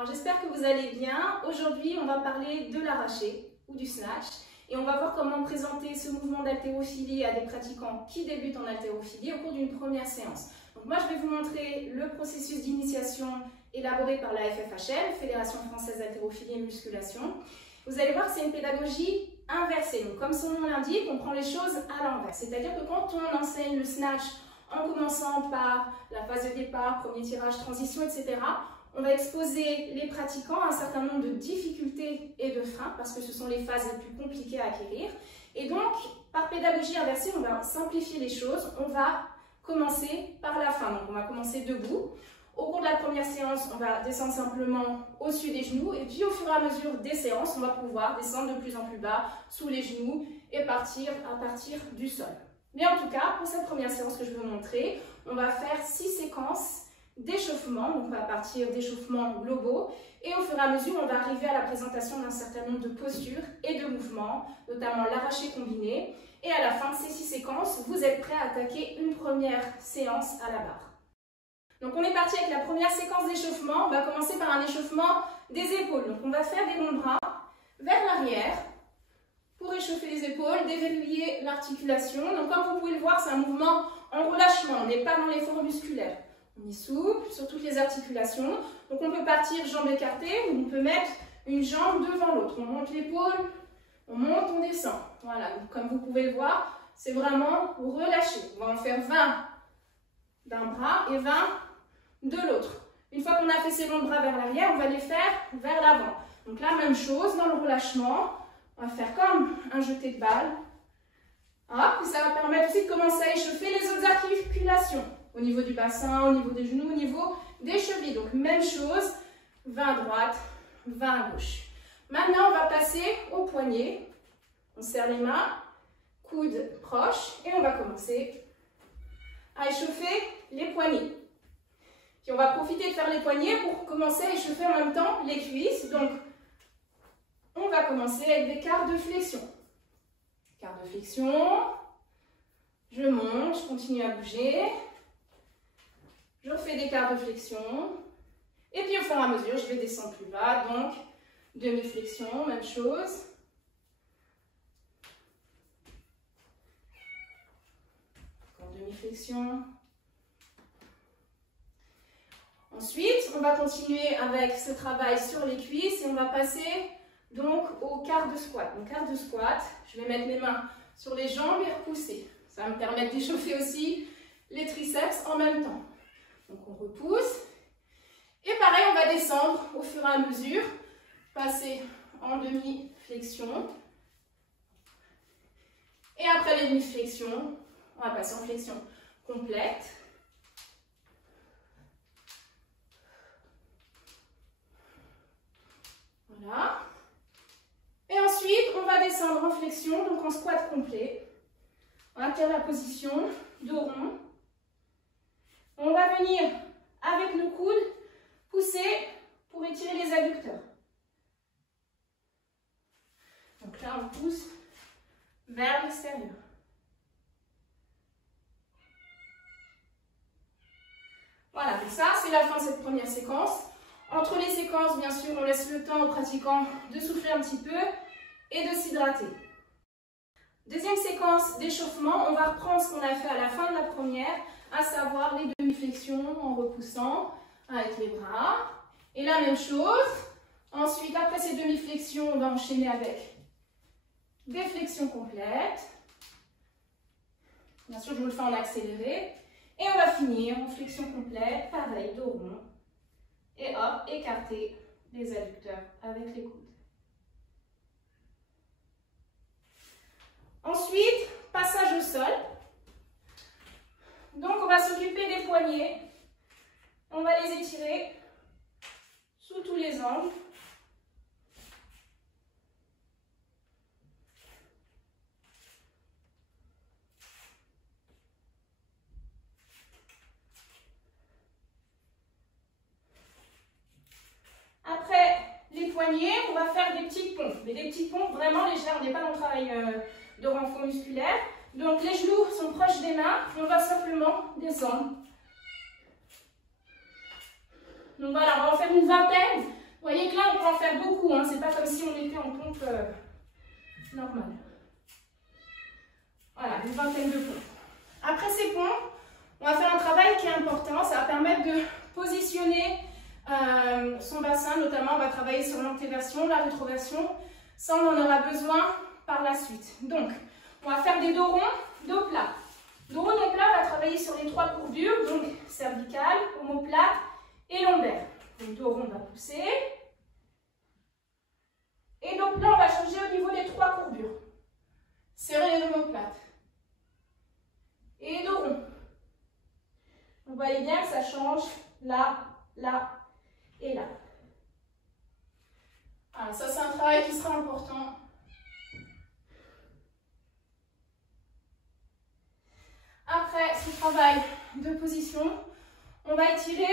Alors j'espère que vous allez bien. Aujourd'hui, on va parler de l'arraché ou du snatch et on va voir comment présenter ce mouvement d'haltérophilie à des pratiquants qui débutent en haltérophilie au cours d'une première séance. Donc moi, je vais vous montrer le processus d'initiation élaboré par la FFHM, Fédération Française d'Haltérophilie et Musculation. Vous allez voir que c'est une pédagogie inversée. Donc comme son nom l'indique, on prend les choses à l'envers. C'est-à-dire que quand on enseigne le snatch en commençant par la phase de départ, premier tirage, transition, etc., on va exposer les pratiquants à un certain nombre de difficultés et de freins parce que ce sont les phases les plus compliquées à acquérir. Et donc, par pédagogie inversée, on va simplifier les choses. On va commencer par la fin. Donc, on va commencer debout. Au cours de la première séance, on va descendre simplement au-dessus des genoux. Et puis, au fur et à mesure des séances, on va pouvoir descendre de plus en plus bas sous les genoux et partir à partir du sol. Mais en tout cas, pour cette première séance que je vais vous montrer, on va faire 6 séquences d'échauffement, donc à partir d'échauffements globaux, et au fur et à mesure, on va arriver à la présentation d'un certain nombre de postures et de mouvements, notamment l'arraché combiné. Et à la fin de ces 6 séquences, vous êtes prêts à attaquer une première séance à la barre. Donc on est parti avec la première séquence d'échauffement. On va commencer par un échauffement des épaules. Donc on va faire des longs bras vers l'arrière pour échauffer les épaules, déverrouiller l'articulation. Donc comme vous pouvez le voir, c'est un mouvement en relâchement, on n'est pas dans l'effort musculaire. On est souple sur toutes les articulations. Donc on peut partir jambes écartées ou on peut mettre une jambe devant l'autre. On monte l'épaule, on monte, on descend. Voilà, donc comme vous pouvez le voir, c'est vraiment relâché. On va en faire 20 d'un bras et 20 de l'autre. Une fois qu'on a fait ces longs bras vers l'arrière, on va les faire vers l'avant. Donc la même chose dans le relâchement. On va faire comme un jeté de balle. Hop, ça va permettre aussi de commencer à échauffer les autres articulations. Au niveau du bassin, au niveau des genoux, au niveau des chevilles. Donc même chose, 20 à droite, 20 à gauche. Maintenant, on va passer au poignet. On serre les mains, coudes proches, et on va commencer à échauffer les poignets. Puis on va profiter de faire les poignets pour commencer à échauffer en même temps les cuisses. Donc, on va commencer avec des quarts de flexion. Quart de flexion, je monte, je continue à bouger. Je refais des quarts de flexion. Et puis au fur et à mesure, je vais descendre plus bas. Donc, demi-flexion, même chose. Encore demi-flexion. Ensuite, on va continuer avec ce travail sur les cuisses et on va passer donc au quart de squat. Donc, quart de squat, je vais mettre mes mains sur les jambes et repousser. Ça va me permettre d'échauffer aussi les triceps en même temps. Donc on repousse. Et pareil, on va descendre au fur et à mesure. Passer en demi-flexion. Et après les demi-flexions, on va passer en flexion complète. Voilà. Et ensuite, on va descendre en flexion, donc en squat complet. On va faire la position dos rond. On va venir avec nos coudes pousser pour étirer les adducteurs. Donc là, on pousse vers l'extérieur. Voilà, donc ça, c'est la fin de cette première séquence. Entre les séquences, bien sûr, on laisse le temps aux pratiquants de souffler un petit peu et de s'hydrater. Deuxième séquence d'échauffement, on va reprendre ce qu'on a fait à la fin de la première, à savoir les demi-flexions en repoussant avec les bras. Et la même chose. Ensuite, après ces demi-flexions, on va enchaîner avec des flexions complètes. Bien sûr, je vous le fais en accéléré. Et on va finir en flexion complète, pareil, dos rond. Et hop, écarter les adducteurs avec les coudes. Ensuite, passage au sol. Donc, on va s'occuper des poignets. On va les étirer sous tous les angles. Après les poignets, on va faire des petites pompes. Mais des petites pompes vraiment légères. On n'est pas dans le travail de renfort musculaire. Donc les genoux sont proches des mains. On va simplement descendre. Donc voilà, on va en faire une vingtaine faire beaucoup, hein. C'est pas comme si on était en pompe normale. Voilà, une vingtaine de pompes. Après ces pompes, on va faire un travail qui est important. Ça va permettre de positionner son bassin, notamment on va travailler sur l'antéversion, la rétroversion. Ça, on en aura besoin par la suite. Donc, on va faire des dos ronds, dos plats. Dos rond, dos plat, on va travailler sur les 3 courbures, donc cervicale, omoplate et lombaire. Donc, dos rond, on va pousser. Et dos plat, on va changer au niveau des 3 courbures. Serrer les omoplates. Et dos rond. Vous voyez bien que ça change là, là et là. Voilà, ça, c'est un travail qui sera important. Après ce travail de position, on va étirer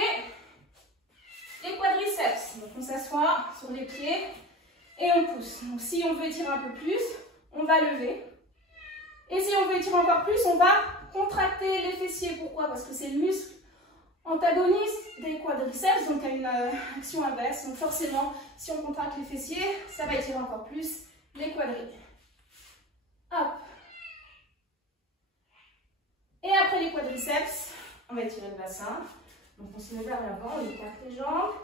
les quadriceps. Donc on s'assoit sur les pieds et on pousse. Donc si on veut étirer un peu plus, on va lever. Et si on veut étirer encore plus, on va contracter les fessiers. Pourquoi? Parce que c'est le muscle antagoniste des quadriceps, donc à une action inverse. Donc forcément, si on contracte les fessiers, ça va étirer encore plus les quadris. Hop. Et après les quadriceps, on va étirer le bassin. Donc on se met vers l'avant, on écarte les jambes.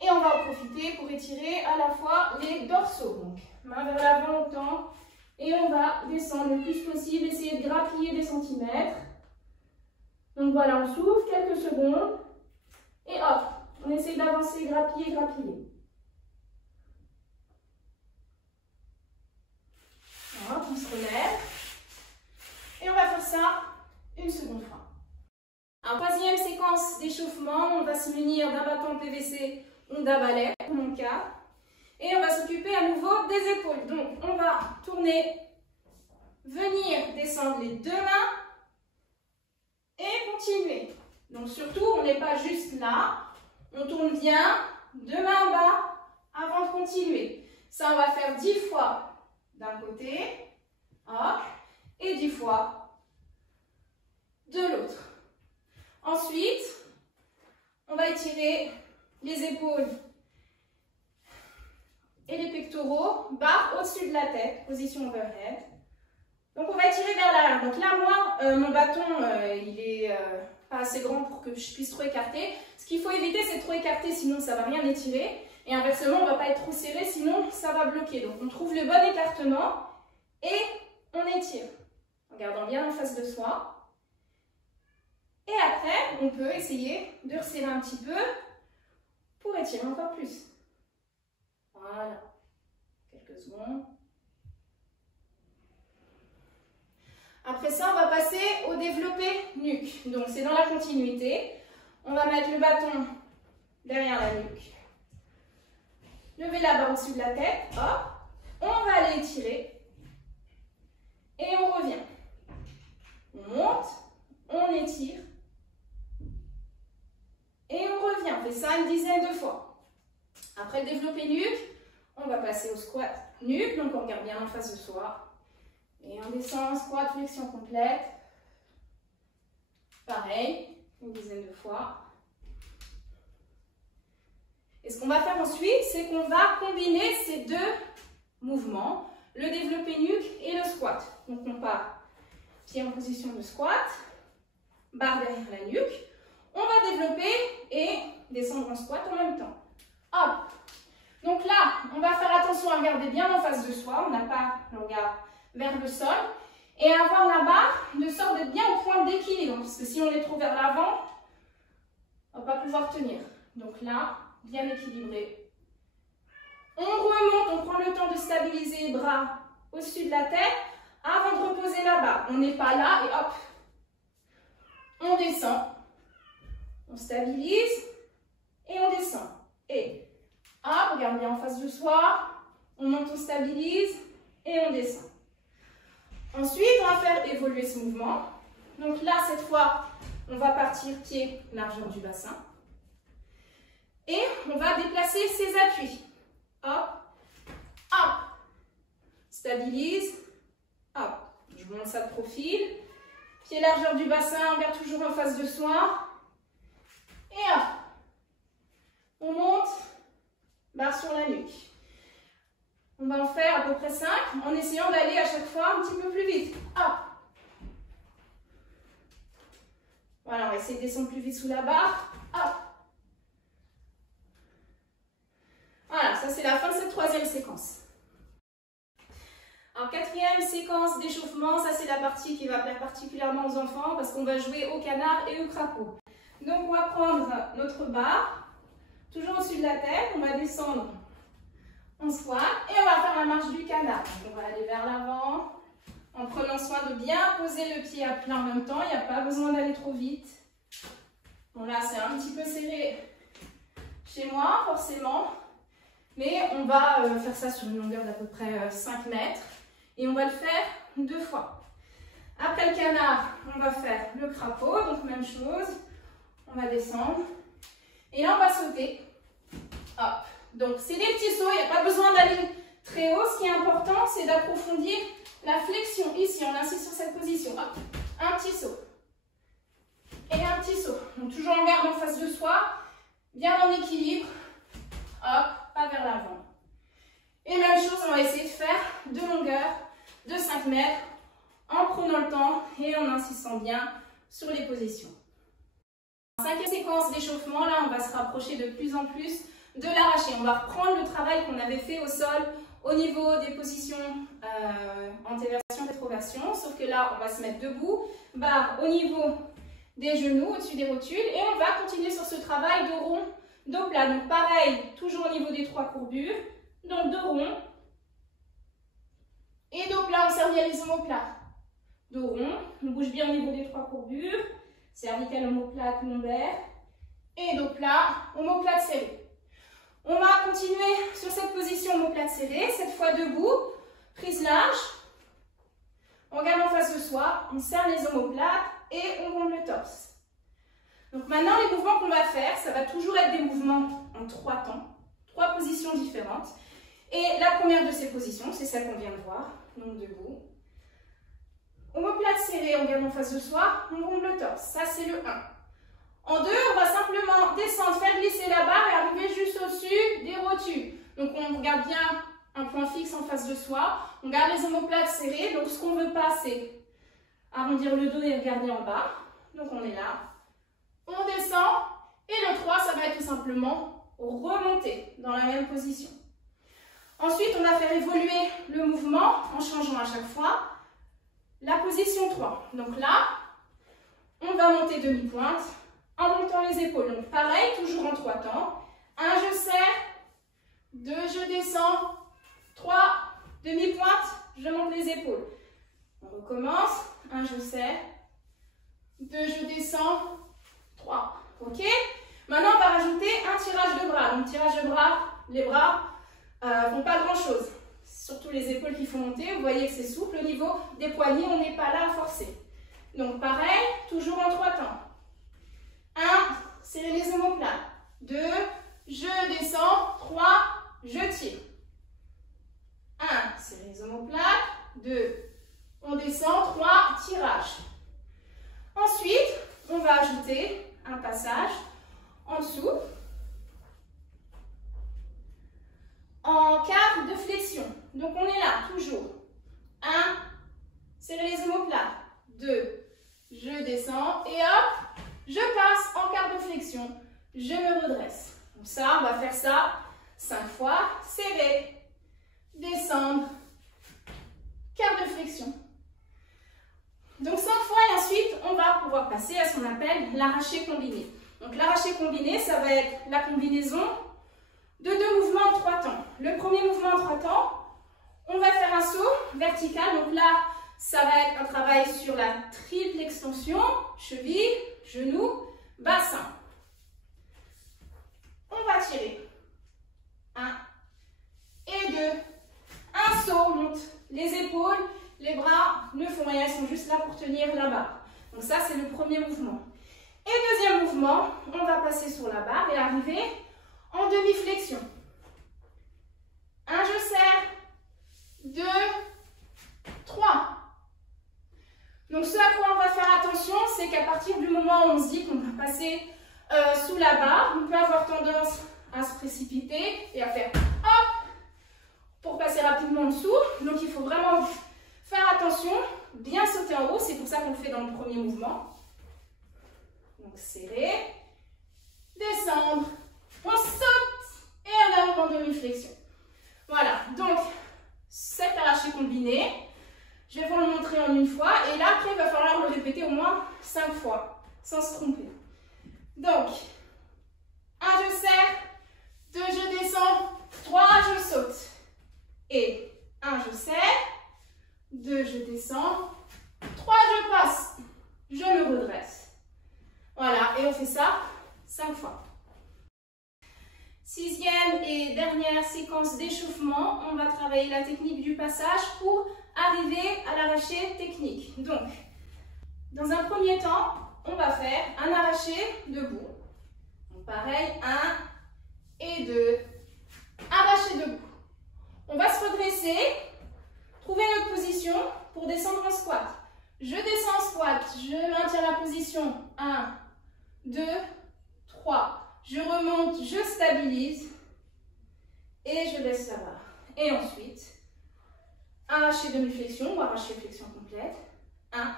Et on va en profiter pour étirer à la fois les dorsaux. Donc main vers l'avant longtemps. Et on va descendre le plus possible, essayer de grappiller des centimètres. Donc voilà, on souffle quelques secondes. Et hop, on essaie d'avancer, grappiller, grappiller. Voilà, on se relève. Et on va faire ça une seconde fois. En troisième séquence d'échauffement, on va se munir d'un bâton PVC ou d'un balai, pour mon cas. Et on va s'occuper à nouveau des épaules. Donc, on va tourner, venir descendre les 2 mains et continuer. Donc, surtout, on n'est pas juste là. On tourne bien, 2 mains en bas avant de continuer. Ça, on va faire 10 fois d'un côté, hop, et 10 fois de l'autre. Ensuite, on va étirer les épaules et les pectoraux, barre au-dessus de la tête, position overhead. Donc on va étirer vers l'arrière. Donc là, moi, mon bâton, il est pas assez grand pour que je puisse trop écarter. Ce qu'il faut éviter, c'est de trop écarter, sinon ça ne va rien étirer. Et inversement, on ne va pas être trop serré, sinon ça va bloquer. Donc on trouve le bon écartement et on étire. En gardant bien en face de soi. Et après, on peut essayer de resserrer un petit peu pour étirer encore plus. Voilà. Quelques secondes. Après ça, on va passer au développé nuque. Donc, c'est dans la continuité. On va mettre le bâton derrière la nuque. Lever la barre au-dessus de la tête. Hop. On va aller étirer. Et on revient. On monte. On étire. Et on revient. On fait ça une dizaine de fois. Après le développé nuque, on va passer au squat nuque. Donc, on regarde bien en face de soi. Et on descend, squat, flexion complète. Pareil, une dizaine de fois. Et ce qu'on va faire ensuite, c'est qu'on va combiner ces 2 mouvements, le développé nuque et le squat. Donc, on part pied en position de squat, barre derrière la nuque. On va développer et descendre en squat en même temps. Hop. Donc là, on va faire attention à regarder bien en face de soi. On n'a pas le regard vers le sol. Et avoir la barre de sorte d'être bien au point d'équilibre. Parce que si on est trop vers l'avant, on ne va pas pouvoir tenir. Donc là, bien équilibré. On remonte, on prend le temps de stabiliser les bras au-dessus de la tête avant de reposer la barre. On n'est pas là et hop. On descend. On stabilise et on descend. Et hop, regarde bien en face de soi. On monte, on stabilise et on descend. Ensuite, on va faire évoluer ce mouvement. Donc là, cette fois, on va partir pied, largeur du bassin. Et on va déplacer ses appuis. Hop, hop. Stabilise, hop. Je monte ça de profil. Pied, largeur du bassin, on regarde toujours en face de soi. Et hop. On monte barre sur la nuque. On va en faire à peu près 5 en essayant d'aller à chaque fois un petit peu plus vite. Hop. Voilà, on va essayer de descendre plus vite sous la barre. Hop. Voilà, ça c'est la fin de cette troisième séquence. Alors, quatrième séquence d'échauffement, ça c'est la partie qui va plaire particulièrement aux enfants parce qu'on va jouer au canard et au crapaud. Donc, on va prendre notre barre, toujours au-dessus de la tête, on va descendre en squat et on va faire la marche du canard. Donc, on va aller vers l'avant en prenant soin de bien poser le pied à plat en même temps, il n'y a pas besoin d'aller trop vite. Bon, là c'est un petit peu serré chez moi, forcément. Mais on va faire ça sur une longueur d'à peu près 5 mètres. Et on va le faire 2 fois. Après le canard, on va faire le crapaud. Donc même chose. On va descendre. Et là, on va sauter. Hop. Donc c'est des petits sauts. Il n'y a pas besoin d'aller très haut. Ce qui est important, c'est d'approfondir la flexion. Ici, on insiste sur cette position. Hop. Un petit saut. Et un petit saut. Donc toujours en garde en face de soi. Bien en équilibre. Hop. Pas vers l'avant. Et même chose, on va essayer de faire 2 longueurs de 5 mètres en prenant le temps et en insistant bien sur les positions. Cinquième séquence d'échauffement, là on va se rapprocher de plus en plus de l'arraché. On va reprendre le travail qu'on avait fait au sol au niveau des positions antéversion, rétroversion, sauf que là on va se mettre debout, barre au niveau des genoux, au-dessus des rotules, et on va continuer sur ce travail de rond, dos plat. Donc pareil, toujours au niveau des 3 courbures, donc dos rond, et dos plat, on cervical omoplate. Dos rond, on bouge bien au niveau des 3 courbures, cervical omoplate, lombaire, et dos plat, omoplate serrée. On va continuer sur cette position omoplate serrée, cette fois debout, prise large, on regarde en face de soi, on serre les omoplates et on gonfle le torse. Donc maintenant, les mouvements qu'on va faire, ça va toujours être des mouvements en 3 temps, 3 positions différentes. Et la première de ces positions, c'est celle qu'on vient de voir, donc debout. Omoplate serrée, on regarde en face de soi, on gonfle le torse. Ça, c'est le 1. En 2, on va simplement descendre, faire glisser la barre et arriver juste au-dessus des rotules. Donc on regarde bien un point fixe en face de soi. On garde les omoplates serrées. Donc ce qu'on ne veut pas, c'est arrondir le dos et regarder en bas. Donc on est là. On descend. Et le 3, ça va être tout simplement remonter dans la même position. Ensuite, on va faire évoluer le mouvement en changeant à chaque fois la position 3. Donc là, on va monter demi-pointe en montant les épaules. Donc pareil, toujours en 3 temps. 1, je serre. 2, je descends. 3, demi-pointe, je monte les épaules. On recommence. 1, je serre. 2, je descends. 3. OK? Maintenant, on va rajouter un tirage de bras. Donc tirage de bras, les bras font pas grand-chose. Surtout les épaules qui font monter. Vous voyez que c'est souple. Au niveau des poignets, on n'est pas là à forcer. Donc pareil, toujours en 3 temps. 1, serrez les omoplates. 2, je descends. 3, je tire. 1, serrez les omoplates. 2, on descend. 3, tirage. Ensuite, on va ajouter un passage en dessous. En quart de flexion. Donc on est là, toujours. 1, serrez les omoplates. 2, je descends. Et hop, je passe en quart de flexion. Je me redresse. Donc ça, on va faire ça 5 fois. Serrer, descendre, quart de flexion. Donc 5 fois et ensuite, on va pouvoir passer à ce qu'on appelle l'arraché combiné. Donc l'arraché combiné, ça va être la combinaison de 2 mouvements en 3 temps. Le premier mouvement en 3 temps, on va faire un saut vertical. Donc là, ça va être un travail sur la triple extension, cheville, genou, bassin. On va tirer. 1 et 2. Un saut, monte les épaules, les bras ne font rien, ils sont juste là pour tenir la barre. Donc ça, c'est le premier mouvement. Et deuxième mouvement, on va passer sur la barre et arriver en demi-flexion. 1, je serre. 2, 3. Donc ce à quoi on va faire attention, c'est qu'à partir du moment où on se dit qu'on va passer sous la barre, on peut avoir tendance à se précipiter et à faire Donc serrer, descendre, on saute et on arrive en demi-flexion. Voilà, donc cet arraché combiné, je vais vous le montrer en une fois et là après il va falloir le répéter au moins 5 fois, sans se tromper. Donc, 1 je serre, 2 je descends, 3 je saute. Et 1 je serre, 2 je descends, 3 je passe, je me redresse. Voilà, et on fait ça 5 fois. Sixième et dernière séquence d'échauffement, on va travailler la technique du passage pour arriver à l'arraché technique. Donc, dans un premier temps, on va faire un arraché debout. Donc pareil, 1 et 2, arraché debout. On va se redresser, trouver notre position pour descendre en squat. Je descends en squat, je maintiens la position, 1, 2, 3. Je remonte, je stabilise et je laisse la barre. Et ensuite, arraché demi-flexion ou arraché flexion complète. 1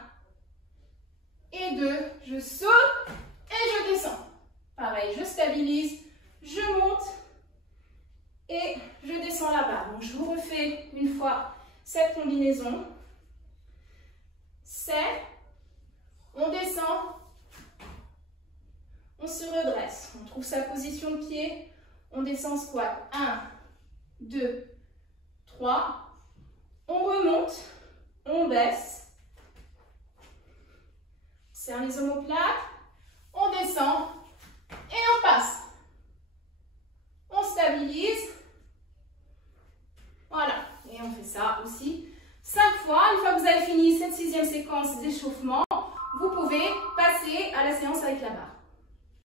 et 2, je saute et je descends. Pareil, je stabilise, je monte et je descends la barre. Donc je vous refais une fois cette combinaison. Serre, on descend. On se redresse, on trouve sa position de pied, on descend squat, 1, 2, 3, on remonte, on baisse, on serre les omoplates, on descend et on passe. On stabilise, voilà, et on fait ça aussi 5 fois. Une fois que vous avez fini cette sixième séquence d'échauffement, vous pouvez passer à la séance avec la barre.